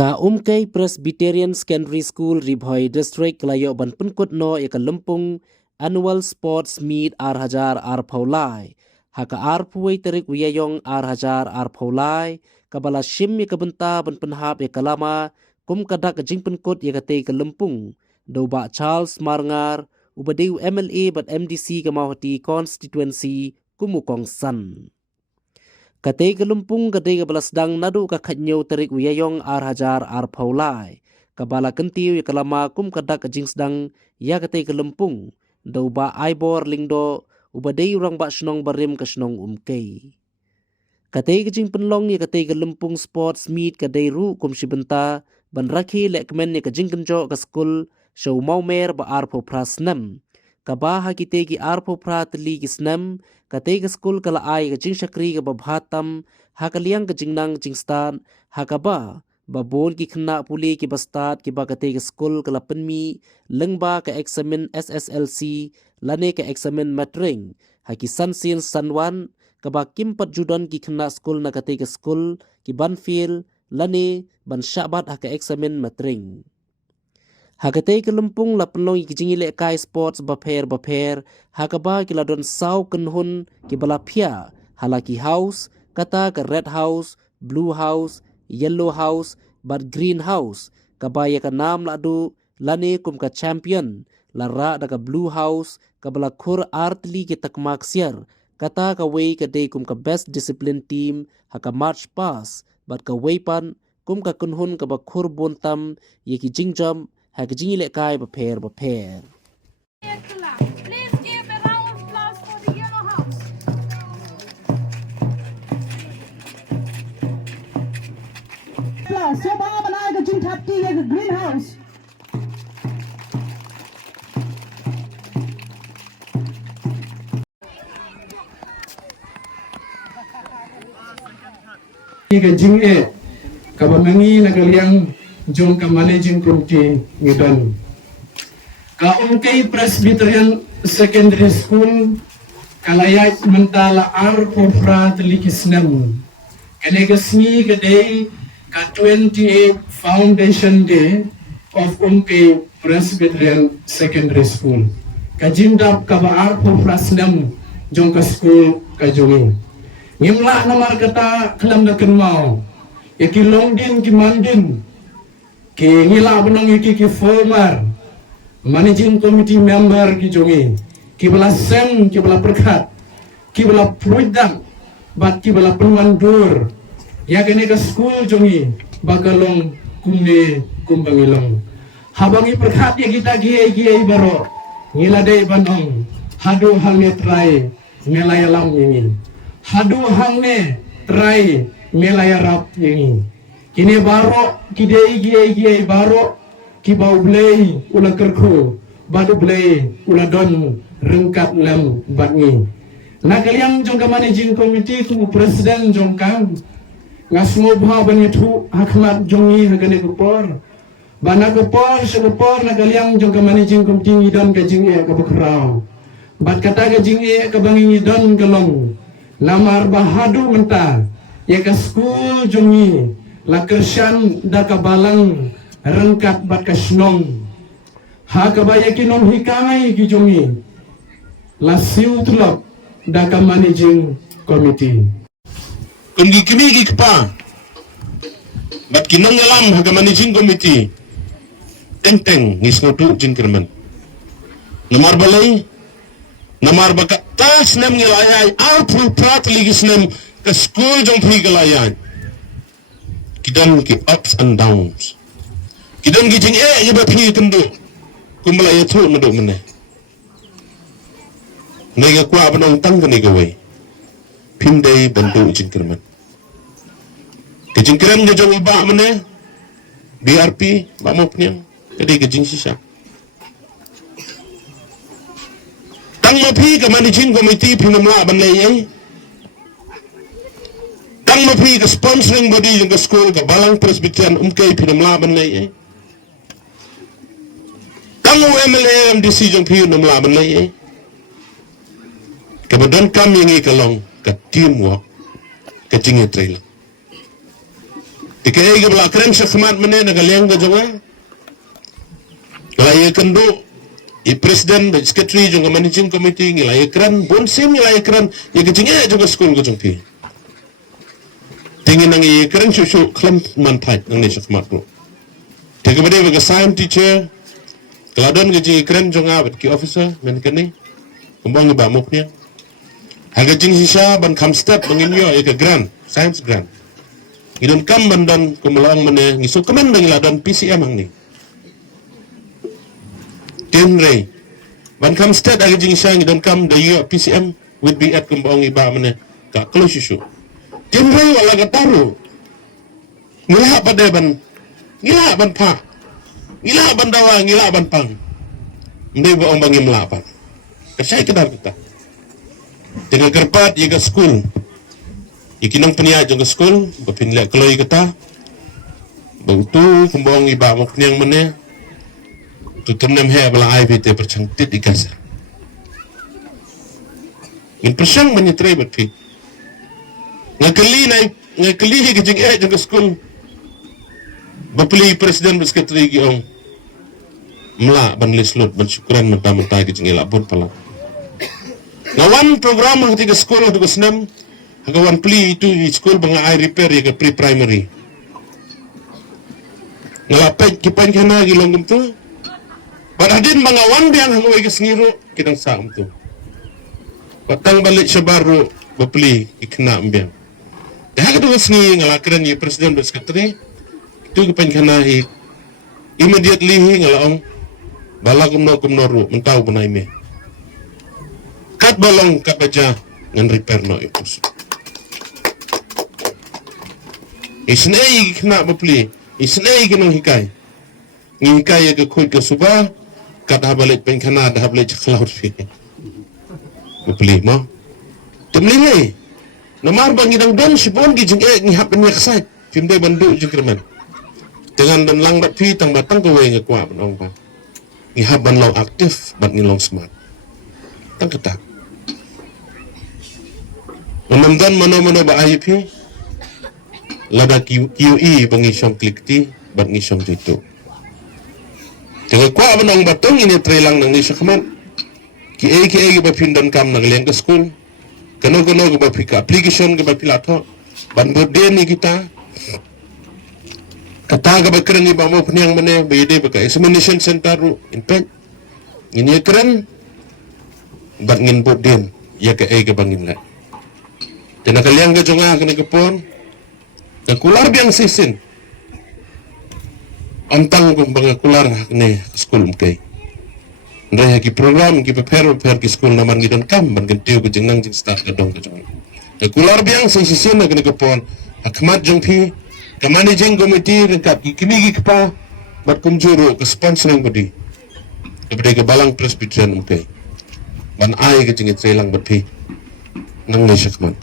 Ka Umkay Presbyterian Secondary School Ribhoy District Kelayo ban penkut no ya Lempung Annual Sports Meet Ar-Hajar Ar-Paulai. Haka Ar-Puway Terik Wiyayong Ar-Hajar Ar-Paulai. Kabala Shim ya Benta ban penhap ya Lama. Kum kadak jing penkut ya Te Lempung. Doba Charles Marngar. Ubadiw MLA bat MDC Kamahoti Constituency Kumukong San. Katay Lumpung katay balasdang nadu kakhanyo terik wiyayong Ar-Hajar Ar-Paulai. Kabala kentiw ya Kalama kum kadak jingsdang ya katay Lumpung. Dauba Aibor Lingdo ubaday urang ba snong barim kasnong umkay. Katay jing penlong ya katay Lumpung Sports Meet katay ru kum sibenta ban rakhi lekmen ya kajing kenjo ka school show maumer ba Arpo Prasnam. Kabaha kita ki Arpo Pratli kisnam katay ka school kala ay kajing syakri ka babhatam hakaliang kajing nang jingstan hakaba babon ki khna puli ki bastat ki ba katay ka school kala penmi lengba ka examen SSLC lane ka examen matring haki sansin sanwan kaba kimpat judan ki khna school na katay ka school ki banfil lane ban syabat haka examen matring. Hakatay Lumpung la penlong kijing ile kai sports baper hakaba kila don saw kenhun kibala pia halaki house kata ke red house blue house yellow house but green house kabaya ka nam la du lane kum ka champion la ra daga blue house kabala khur artli ki takmak siar kata ka way ka day kum ka best discipline team haka march pass but ka waypan kum ka kenhun ka ba khur bontam ye ki jingjam Hakajing ile kai baper. Please give a round of applause for the yellow house. So baba bana ka jing thapti ye green house. Ka jing e ka bamangi na kaliang jong ka managing committee ngitan ka Umkay Presbyterian Secondary School kalayat mentala Arpo Pratli kisnam kanegasni kaday ka 28 Foundation Day of Umkay Presbyterian Secondary School ka jindap ka ba Arpo Prasnam jong ka school ka jongi ngimla na markata kelam na kenmao yakilong din kimandin ki ngila benong ki former managing committee member ki jongi ki bala sem ki bala perkat ki bala product bat ki bala penwandur ya kene ka school jongi bagalong kumne kumbangilong habangi perkat ya kita giai baro ngila dei banong hadu hangne try melaya lam yingin hadu hangne try melaya rap yingin kini baro kidei baro ki bau blei ula kerku badu blei ula don rengkat lam batni nakaliang jongka managing committee ku presiden jongkang ngasmo bha banitu hakmat jongi hagane kupor bana kupor sekupor nakaliang jongka managing committee ngidon ka jingi ka bukrao bat kata ka jingi ka bangi ngidon kalong namar bahadu menta ya ka school jongi la kersyan da kabalang rengkat bat kasnong ha kabaya kinom hikai ki jongi la siutlok da ka managing committee kundi kimi ki kpa bat kinang alam ha ka managing committee teng ngisnotu jingkerman namar balai namar baka tas nam ngilayai Arpo Pratli gisnam ka school jong phi galayan kidan ki ups and downs kidan ki jing ye ba phi kendo kumla ye thu madu mane nega kwa banong tang ni ga we pindai bantu jingkerman ke jingkeram je jong ba mane BRP ba mo pnyang kedi ke jing sisa tang ma phi ka managing committee phinamla ban le ye tang ma phi ka sponsoring body jong ka school ka Balang Presbyterian Umkay phinamla ban le ye tang MLA MDC jong phi namla ban le ye ka badan kam yang ka long ka teamwork ka jingi trailer Ikai ke belakang syakmat mana nak kalian ke jangan. Kalau kendo, presiden, sekretari juga managing committee ngilai keran, bonsim ngilai keran, ya kecingnya juga sekolah ke jengpi. Tingin nang keran susu kelam mantai nang ni syakmat tu. Tiga benda bagi science teacher, keladon kecing keran jangan abad ki officer mana ni, kembang ngebamuknya. Harga jeng sisa ban kamstep banginyo ya ke grant, science grant. Idon kam bandan kumulang mana ngisuk kemen dengan ladon PCM ang ni. Tenre, ban kam state agi jing sang idon kam dayo PCM with be at kumbang iba mana ka close issue. Tenre wala kataru. Ngila pada ngila ban pa, ngila ban dawa, ngila ban pang. Hindi ba ang bangim lapan? Kasi kedar kita. Tengah kerpat ia ke school. Ikinang peniak jang ke school, berpindah keloi kata. Bautu kumbang iba mok niang mana. Tu ternem he bala ai bete percangtit ikasa. In persang menyetrai berpi. Ngakeli he kejeng jang ke school. Bapeli presiden bersekretari giong. Mela ban lislut ban syukuran mentah-mentah kejeng elak pun pala. Ngawan program hang tiga sekolah tu kesenam. Hagawan peli itu di sekolah banga air repair ya ke pre-primary. Ngelapet kipan kana gilong tu. Padahal bangawan biang hangawai ke sengiru kita sam tu. Patang balik sebaru bapeli ikna biang. Dah kedua sengi ngalakran ya presiden dan sekretari. Itu kipan kana immediately ngalaong bala kumno mentau benai me. Kat balong kat baja ngan repair no ipus. Isnei kena bapeli, isnei kena hikai. Hikai ke kuit ke subah, kat balik pengkana dah balik cekalaut fi. Bapeli mo. Temlilai. Nomor bang idang don sipon ki jeng ni hap ni khasai. Pimdai bandu jengkerman. Dengan dan lang dat pi tang batang ko we ngakwa banong ba. Ni hap ban long aktif bat ni long smart. Tang kata. Menamdan mana-mana ba IP lada QE pengisong klikti bat ngisong itu. Tengok kuat benang batong ini trailang nang ni syakman. KA ba pindan kam nang liang ke school. Kano ba pika application ke ba pilato. Ban berde ni kita. Kata ka ba keren ni ba mo peniang mana ba ide ba ka examination center ru inpet. Ini keren bat ngin borden ya ke ke bangin la. Tena kaliang ke jonga kena kepon. Dan kular biang sisin. Antang kong banga kular ni school mkay. Ndaya ki program ki prepare ki school naman gidon kam ban gentiu ke jengnang jeng start ke dong ke jong. Dan kular biang sisin na kena kepon. Akmat jong pi ke managing committee dekat ki kini ki kepa bat kumjuru ke sponsoring bodi. Kepada ke balang presbyterian mkay. Ban ai ke jengit selang bat pi. Nang ni syakman.